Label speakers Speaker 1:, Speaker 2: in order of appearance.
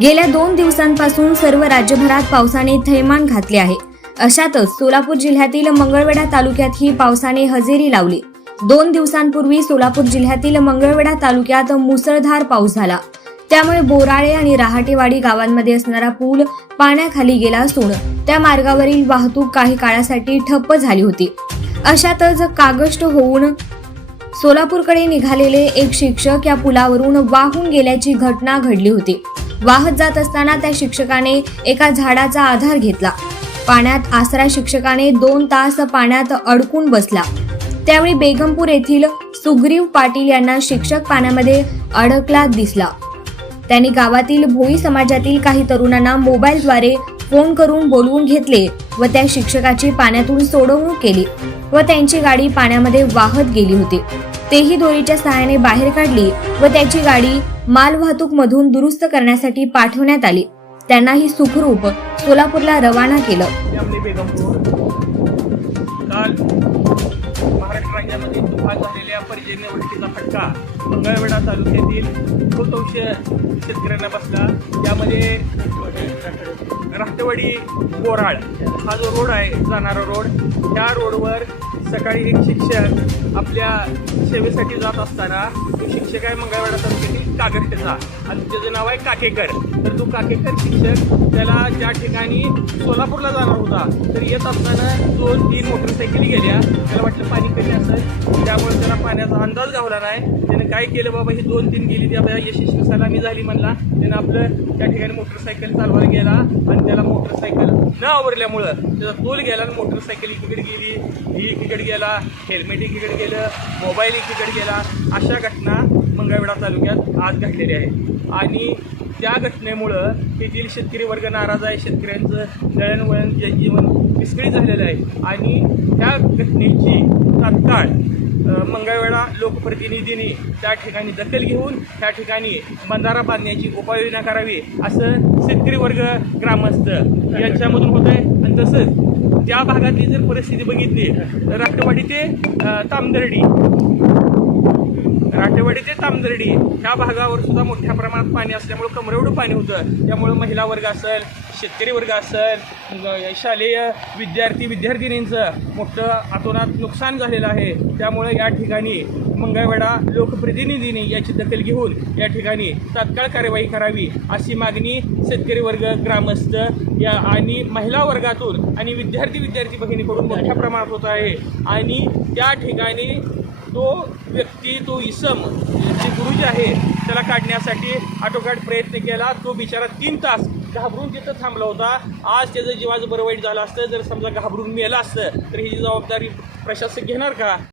Speaker 1: गेल्या दोन दिवसांपासून सर्व राज्यभरात पावसाने थैमान घातले आहे. अशातच सोलापूर जिल्ह्यातील मंगळवेढा तालुक्यात ही पावसाने हजेरी लावली. दोन दिवसांपूर्वी सोलापूर जिल्ह्यातील मंगळवेढा तालुक्यात मुसळधार पाऊस झाला. त्यामुळे बोराळे आणि रहाटेवाडी गावांमध्ये असणारा पूल पाण्याखाली गेला असून त्या मार्गावरील वाहतूक काही काळासाठी ठप्प झाली होती. अशातच कागस्ट होऊन सोलापूरकडे निघालेले एक शिक्षक या पुलावरून वाहून गेल्याची घटना घडली होती. वाहत जात असताना त्या शिक्षकाने एका झाडाचा आधार घेतला. पाण्यात आसरा शिक्षकाने दोन तास पाण्यात अडकून बसला. त्यावेळी बेगमपूर येथील सुग्रीव पाटील यांना शिक्षक पाण्यामध्ये अडकला दिसला. त्यांनी गावातील भोई समाजातील काही तरुणांना मोबाईलद्वारे फोन करून बोलवून घेतले व त्या शिक्षकाची पाण्यातून सोडवणूक केली व त्यांची गाडी पाण्यामध्ये वाहत गेली होती. तेही दोरीच्या सहाय्याने बाहेर काढली व त्याची गाडी मालवाहतूक मधून दुरुस्त करण्यासाठी पाठवण्यात आली. त्यांनाही सुखरूप सोलापूरला रवाना केलं.
Speaker 2: काल महाराष्ट्र राज्यामध्ये दुःखात झालेल्या पर्जन्यवृष्टीचा फटका मंगळवेढा तालुक्यातील बहुतांश शेतकऱ्यांना बसला. त्यामध्ये राष्ट्रवाडी बोराळ हा जो रोड आहे जाणारा रोड त्या रोडवर सकाळी एक शिक्षक आपल्या सेवेसाठी जात असताना तो शिक्षक आहे मंगळवाडा तालुक्यातील कागस्टेचा आणि त्याचं नाव आहे काकेकर. तर तो काकेकर शिक्षक त्याला ज्या ठिकाणी सोलापूरला जाणार होता तर येत असताना दोन तीन मोटरसायकली गेल्या. त्याला वाटलं पाणी कमी असेल त्यामुळे त्याला पाण्याचा अंदाज गावला नाही त्याने काय केलं बाबा ही दोन तीन गेली ती आपल्या यशस्वी सलामी झाली म्हणला. त्यानं आपलं त्या ठिकाणी मोटरसायकल चालवायला गेला आणि त्याला मोटरसायकल न आवरल्यामुळं त्याचा तोल गेला आणि मोटरसायकल इकडे गेली ही इकडे गेला हेल्मेट इकडे गेलं मोबाईल इकडे गेला. अशा घटना मंगळवेढा तालुक्यात आज घडलेली आहे. आणि त्या घटनेमुळं तेथील शेतकरी वर्ग नाराज आहे शेतकऱ्यांचं दळणवळण जनजीवन विस्कळीत झालेलं आहे. आणि त्या घटनेची तात्काळ मंगळवेळा लोकप्रतिनिधींनी त्या ठिकाणी दखल घेऊन त्या ठिकाणी बंधारा बांधण्याची उपाययोजना करावी असं शेतकरी वर्ग ग्रामस्थ यांच्यामधून होत आहे आणि तसंच त्या भागातली जर परिस्थिती बघितली तर राष्ट्रवाडी ते तामदर्डी राटेवाडी ते तामदर्डी ह्या भागावर सुद्धा मोठ्या प्रमाणात पाणी असल्यामुळे कमरेवडू पाणी होतं. त्यामुळे महिला वर्ग असेल शेतकरी वर्ग असेल शालेय विद्यार्थी विद्यार्थिनींचं मोठं अतोनात नुकसान झालेलं आहे. त्यामुळे या ठिकाणी मंगळवेढा लोकप्रतिनिधींनी याची दखल घेऊन या ठिकाणी तात्काळ कार्यवाही करावी अशी मागणी शेतकरी वर्ग ग्रामस्थ या आणि महिला वर्गातून आणि विद्यार्थी विद्यार्थी बहिणीकडून मोठ्या प्रमाणात होत आहे. आणि त्या ठिकाणी तो व्यक्ती तो इसम जे गुरुजी आहे त्याला काढण्यासाठी आटोकाट प्रयत्न केला. तो बिचारा तीन तास घाबरून तिथं थांबला होता. आज त्याचं जीवाचं बरं वाईट झालं असतं. जर समजा घाबरून मेलं असतं तर ही जबाबदारी प्रशासक घेणार का?